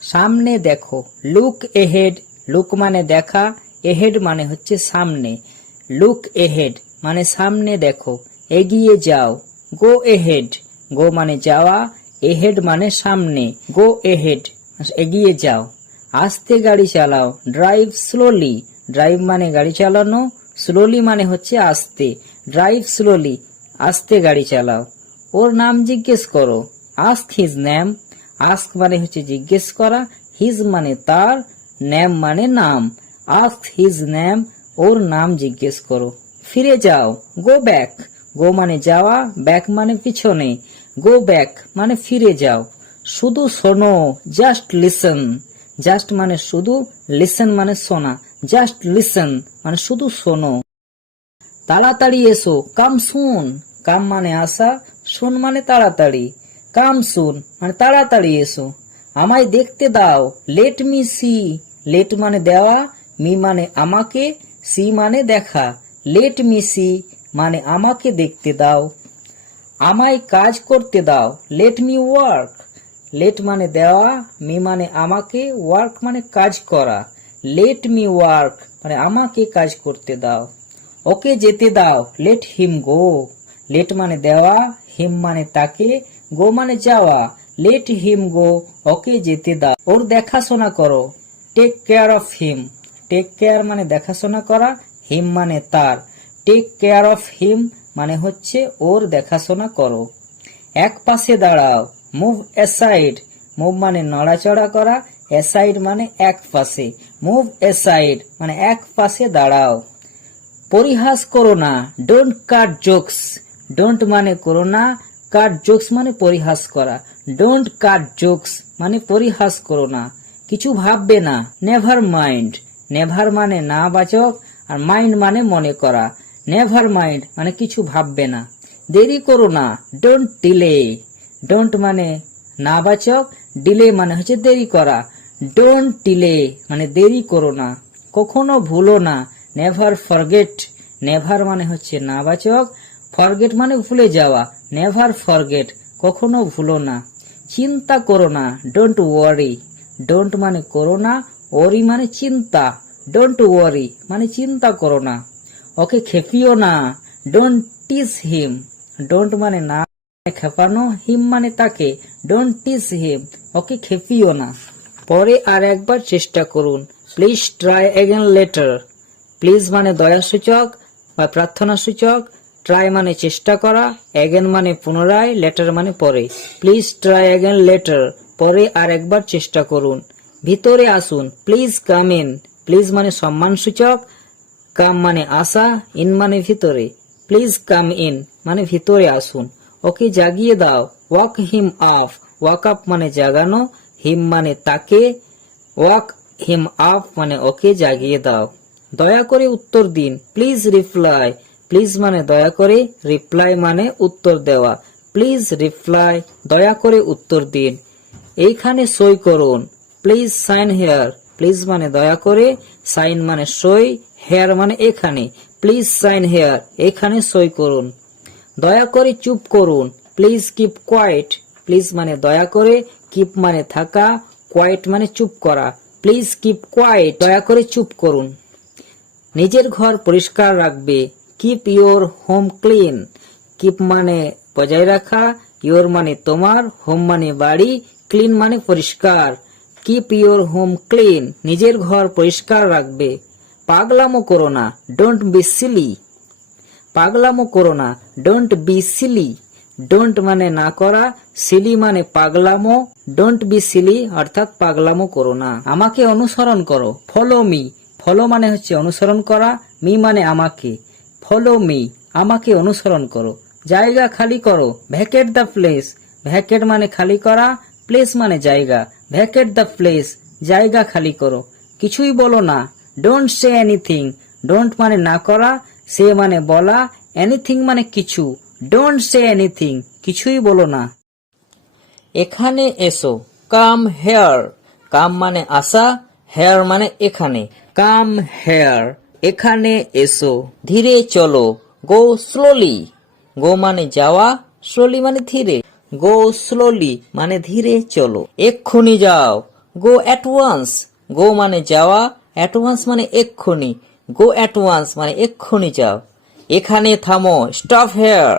সামনে দেখো। Look ahead, look মানে দেখা, এহেড মানে হচ্ছে সামনে। লুক এহেড মানে সামনে দেখো, এগিয়ে যাও। গো এহেড, গো মানে যাওয়া, এহেড মানে সামনে। গো এহেড এগিয়ে যাও। আস্তে গাড়ি চালাও। ড্রাইভ স্লোলি, ড্রাইভ মানে গাড়ি চালানো, স্লোলি মানে হচ্ছে আস্তে। ড্রাইভ স্লোলি, আস্তে গাড়ি চালাও। ওর নাম জিজ্ঞেস করো। আস্ক হিজ নেম, আস্ক মানে হচ্ছে জিজ্ঞেস করা, হিজ মানে তার, নেম মানে নাম। আস্ক হিজ নেম, ওর নাম জিজ্ঞেস করো। ফিরে যাও। গো ব্যাক, গো মানে যাওয়া, ব্যাক মানে পিছনে। গো ব্যাক মানে ফিরে যাও। শুধু শোনো। জাস্ট লিসন, জাস্ট মানে শুধু, লিসন মানে শোনা। জাস্ট লিসন মানে শুধু শোনো। তাড়াতাড়ি এসো। কাম সুন, কাম মানে আসা, সুন মানে তাড়াতাড়ি। কাম সুন মানে তাড়াতাড়ি এসো। আমায় দেখতে দাও। লেট মি সি, লেট মানে দেওয়া, মি মানে আমাকে, সি মানে দেখা। লেট মি সি মানে আমাকে দেখতে দাও। আমায় কাজ করতে দাও। লেট মি ওয়ার্ক, লেট মানে দেওয়া, মি মানে আমাকে, ওয়ার্ক মানে কাজ করা। লেট মি ওয়ার্ক মানে আমাকে কাজ করতে দাও। ওকে যেতে দাও। লেট হিম গো, লেট মানে দেওয়া, হিম মানে তাকে, গো মানে যাওয়া। লেট হিম গো, ওকে যেতে দাও। ওর দেখাশোনা করো। Take care of him, take care মানে দেখাশোনা করা, হিম মানে তার। টেক কেয়ার অফ হিম মানে হচ্ছে ওর দেখাশোনা করো। এক পাশে দাঁড়াও। মুভ অ্যাসাইড, মুভ মানে নড়াচড়া করা, অ্যাসাইড মানে এক পাশে। মুভ অ্যাসাইড মানে এক পাশে দাঁড়াও। পরিহাস করো না। ডোন্ট কাট জোকস, ডোন্ট মানে করো না, কাট জোকস মানে পরিহাস করা। ডোন্ট কাট জোকস মানে পরিহাস করো না। কিছু ভাববে না। নেভার মাইন্ড, নেভার মানে না বাচক, আর মাইন্ড মানে মনে করা। নেভার মাইন্ড মানে কিছু ভাববে না। দেরি করো না। ডোন্ট ডিলে, ডোন্ট মানে না বাচক, ডিলে মানে হচ্ছে দেরি করা। ডোন্ট ডিলে মানে দেরি করো না। কখনো ভুলো না। নেভার ফরগেট, নেভার মানে হচ্ছে না বাচক, ফরগেট মানে ভুলে যাওয়া। নেভার ফরগেট কখনো ভুলো না। চিন্তা করো না। ডোন্ট ওয়ারি, ডোন্ট মানে করো না, ওয়ারি মানে চিন্তা। ডোন্ট ওয়ারি মানে চিন্তা করো না। ওকে খেপিও না। ডোন্ট টিস হিম, ডোন্ট মানে না খেপানো, হিম মানে তাকে। ডোন্ট টিস হিম, ওকে খেপিও না। পরে আর একবার চেষ্টা করুন। Please try again letter, please মানে দয়াসূচক বা প্রার্থনা সূচক, ট্রাই মানে চেষ্টা করা, অ্যাগেন মানে পুনরায়, লেটার মানে পরে। প্লিজ ট্রাই অ্যাগেন লেটার, পরে আর একবার চেষ্টা করুন। ভিতরে আসুন। প্লিজ কাম ইন, প্লিজ মানে সম্মান সূচক, কাম মানে আসা, ইন মানে ভিতরে। প্লিজ কাম ইন মানে ভিতরে আসুন। ওকে জাগিয়ে দাও। ওয়াক হিম আপ, ওয়াক আপ মানে জাগানো, হিম মানে তাকে, ওয়াক হিম আপ মানে ওকে জাগিয়ে দাও। দয়া করে উত্তর দিন। প্লিজ রিপ্লাই, প্লিজ মানে দয়া করে, রিপ্লাই মানে উত্তর দেওয়া। প্লিজ রিপ্লাই, দয়া করে উত্তর দিন। এইখানে সই করুন। প্লিজ সাইন হেয়ার, প্লিজ মানে দয়া করে, সাইন মানে সই, হেয়ার মানে এখানে। প্লিজ সাইন হেয়ার, এখানে সই করুন। দয়া করে চুপ করুন। প্লিজ কিপ কোয়াইট, প্লিজ মানে দয়া করে, কিপ মানে থাকা, কোয়াইট মানে চুপ করা। প্লিজ কিপ কোয়াইট, দয়া করে চুপ করুন। নিজের ঘর পরিষ্কার রাখবে। Keep your home clean, keep মানে বজায় রাখা, ইয়োর মানে তোমার, হোম মানে বাড়ি, ক্লিন মানে পরিষ্কার। কিপ ইয়োর হোম ক্লিন, নিজের ঘর পরিষ্কার রাখবে। পাগলামো করো না। ডোন্ট বি সিলি, পাগলামো করো না। ডোন্ট বি সিলি, ডোন্ট মানে না করা, সিলি মানে পাগলামো। ডোন্ট বি সিলি অর্থাৎ পাগলামো করো না। আমাকে অনুসরণ করো। ফলো মি, ফলো মানে হচ্ছে অনুসরণ করা, মি মানে আমাকে। ফলো মি, আমাকে অনুসরণ করো। জায়গা খালি করো। ভ্যাকেট দ্য প্লেস, ভ্যাকেট মানে খালি করা, প্লেস মানে জায়গা। ভ্যাকেট দ্য প্লেস, জায়গা খালি করো। কিছুই বলো না। ডোন্ট সে এনিথিং, ডোন্ট মানে না করা, সে মানে বলা, এনিথিং মানে কিছু। ডোন্ট সে এনিথিং, কিছুই বলো না। এখানে এসো। কাম হেয়ার, কাম মানে আসা, হেয়ার মানে এখানে। কাম হেয়ার, এখানে এসো। ধীরে চলো। গো স্লোলি, গো মানে যাওয়া, স্লোলি মানে ধীরে। গো স্লোলি মানে ধীরে চলো। এক্ষুনি যাও। গো অ্যাট ওয়ান্স, গো মানে যাওয়া, অ্যাট ওয়ান্স মানে এক্ষুনি, গো অ্যাট ওয়ান্স মানে এক্ষুনি যাও। এখানে থামো, স্টপ হেয়ার,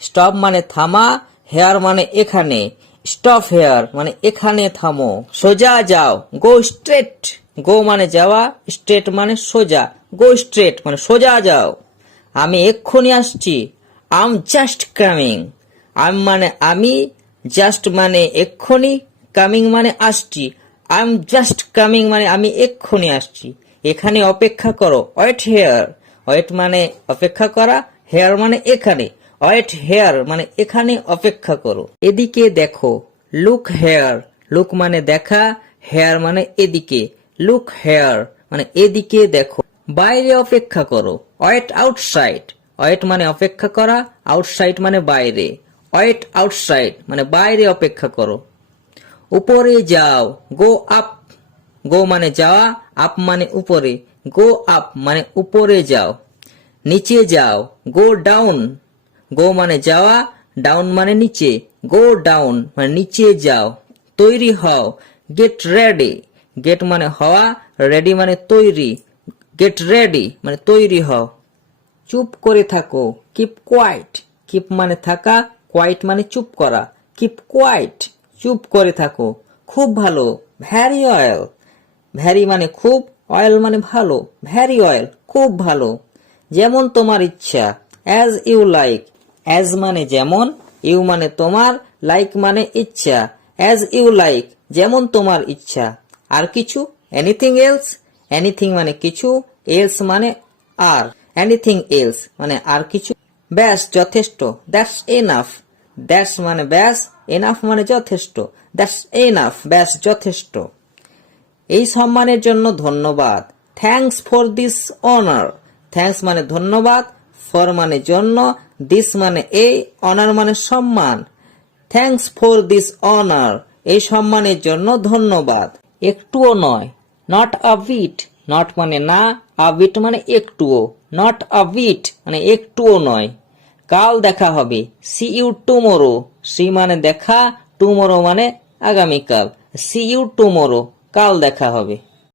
স্টপ মানে থামা, হেয়ার মানে এখানে, স্টপ হেয়ার মানে এখানে থামো। সোজা যাও, গো স্ট্রেট, গো মানে যাওয়া, স্ট্রেট মানে সোজা, গো স্ট্রেট মানে সোজা যাও। আমি এক্ষুনি আসছি, I am just coming, I মানে আমি, জাস্ট মানে এক্ষুনি, কামিং মানে আসছি, আই এম জাস্ট কামিং মানে আমি এক্ষুনি আসছি। এখানে অপেক্ষা করো, ওয়েট হেয়ার, ওয়েট মানে অপেক্ষা করা, হেয়ার মানে এখানে, ওয়েট হেয়ার মানে এখানে অপেক্ষা করো। এদিকে দেখো, লুক হেয়ার, লুক মানে দেখা, হেয়ার মানে এদিকে, লুক হেয়ার মানে এদিকে দেখো। বাইরে অপেক্ষা করো, ওয়েট আউটসাইড, ওয়েট মানে অপেক্ষা করা, আউটসাইড মানে বাইরে, ওয়েট আউটসাইড মানে বাইরে অপেক্ষা করো। উপরে যাও, গো আপ, গো মানে যাওয়া, আপ মানে উপরে, গো আপ মানে উপরে যাও। নিচে যাও, গো ডাউন, গো মানে যাওয়া, ডাউন মানে নিচে, গো ডাউন মানে নিচে যাও। তৈরি হও, গেট রেডি, গেট মানে হওয়া, রেডি মানে তৈরি, গেট রেডি মানে তৈরি হও। চুপ করে থাকো, কিপ কোয়াইট, কিপ মানে থাকা, কোয়াইট মানে চুপ করা, কিপ কোয়াইট চুপ করে থাকো। খুব ভালো, ভ্যারি অয়েল, ভ্যারি মানে খুব, অয়েল মানে ভালো, ভ্যারি অয়েল খুব ভালো। যেমন তোমার ইচ্ছা, অ্যাজ ইউ লাইক, অ্যাজ মানে যেমন, ইউ মানে তোমার, লাইক মানে ইচ্ছা, অ্যাজ ইউ লাইক যেমন তোমার ইচ্ছা। আর কিছু, এনিথিং এলস, এনিথিং মানে কিছু, এলস মানে আর, এনিথিং এলস মানে আর কিছু। ব্যাস যথেষ্ট, দ্যাটস এনাফ, দ্যাটস মানে ব্যাস, এনাফ মানে যথেষ্ট, দ্যাটস এনাফ ব্যাস যথেষ্ট। এই সম্মানের জন্য ধন্যবাদ, thanks for this honour, thanks মানে ধন্যবাদ, ফর মানে জন্য, দিস মানে এই, অনার মানে সম্মান। থ্যাঙ্কস ফর দিস অনার, এই সম্মানের জন্য ধন্যবাদ। একটুও নয়, নট আ বিট, নট মানে না, আ বিট মানে একটুও, নট আ বিট মানে একটুও নয়। কাল দেখা হবে, সি ইউ টুমোরো, সি মানে দেখা, টুমোরো মানে আগামীকাল, সি ইউ টুমোরো কাল দেখা হবে।